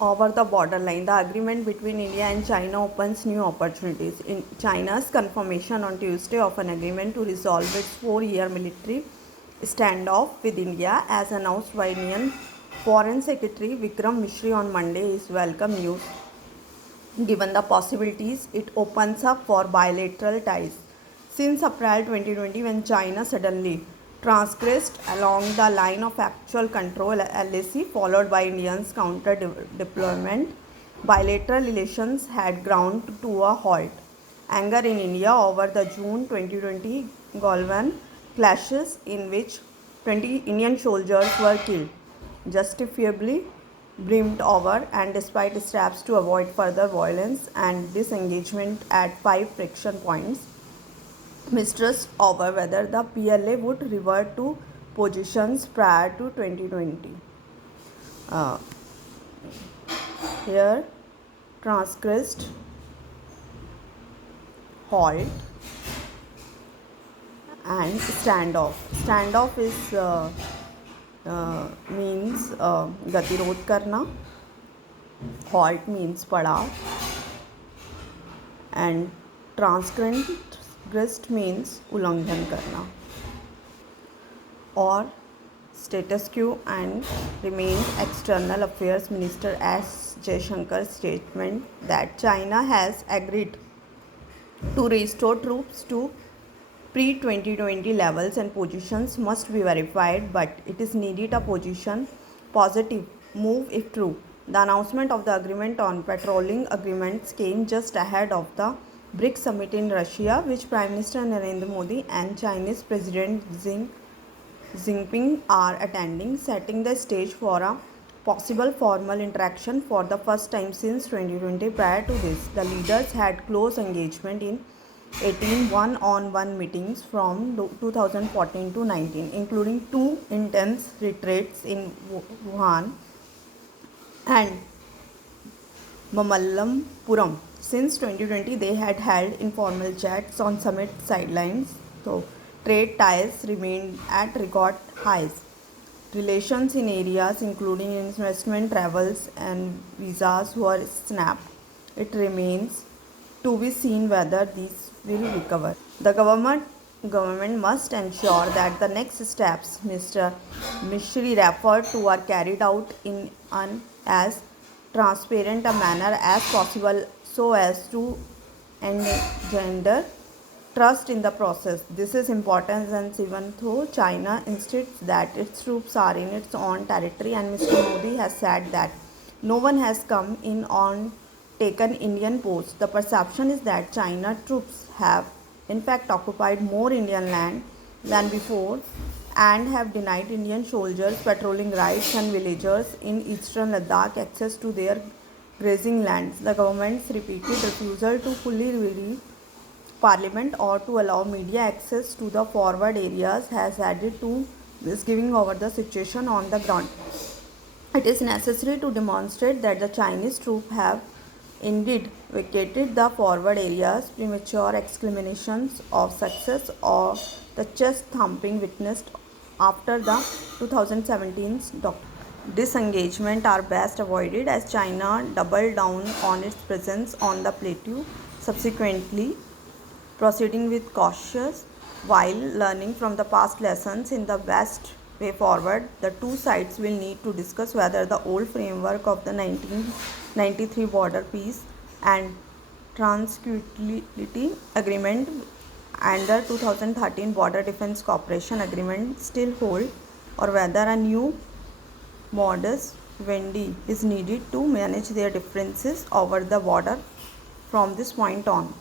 over the borderline. The agreement between India and China opens new opportunities. In China's confirmation on Tuesday of an agreement to resolve its 4-year military standoff with India, as announced by Indian Foreign Secretary Vikram Misri on Monday, is welcome news given the possibilities it opens up for bilateral ties. Since April 2020, when China suddenly transgressed along the line of actual control LAC, followed by India's counter deployment, bilateral relations had ground to a halt. Anger in India over the June 2020 Galwan clashes, in which 20 Indian soldiers were killed, justifiably brimmed over, and despite steps to avoid further violence and disengagement at 5 friction points, mistrust over whether the PLA would revert to positions prior to 2020. Uh, Here, transgressed, halt, and standoff. Standoff is means गतिरोध करना. Halt means पड़ाव, and transgressed means उल्लंघन करना. Or status quo and remains External Affairs Minister S. Jaishankar's statement that China has agreed to restore troops to pre-2020 levels and positions must be verified, but it is needed a positive move if true. The announcement of the agreement on patrolling agreements came just ahead of the BRICS summit in Russia, which Prime Minister Narendra Modi and Chinese President Xi Jinping are attending, setting the stage for a possible formal interaction for the first time since 2020. Prior to this, the leaders had close engagement in 18 one-on-one meetings from 2014 to 19, including 2 intense retreats in Wuhan and Mamallapuram. Since 2020, they had held informal chats on summit sidelines, so trade ties remained at record highs. Relations in areas including investment, travels, and visas were snapped. It remains to be seen whether these will recover. The government must ensure that the next steps Mr. Mishri referred to are carried out in an as transparent a manner as possible so as to engender trust in the process. This is important since even though China insists that its troops are in its own territory, and Mr. Modi has said that no one has come in on taken Indian posts, the perception is that China troops have in fact occupied more Indian land than before and have denied Indian soldiers patrolling rights and villagers in eastern Ladakh access to their grazing lands. The government's repeated refusal to fully release Parliament or to allow media access to the forward areas has added to misgiving over the situation on the ground. It is necessary to demonstrate that the Chinese troops have indeed vacated the forward areas. Premature exclamations of success or the chest thumping witnessed after the 2017's disengagement are best avoided as China doubled down on its presence on the plateau, subsequently proceeding with cautious while learning from the past lessons in the best way forward. The two sides will need to discuss whether the old framework of the 1993 border peace and tranquility agreement and the 2013 border defense cooperation agreement still hold, or whether a new modus vivendi is needed to manage their differences over the border from this point on.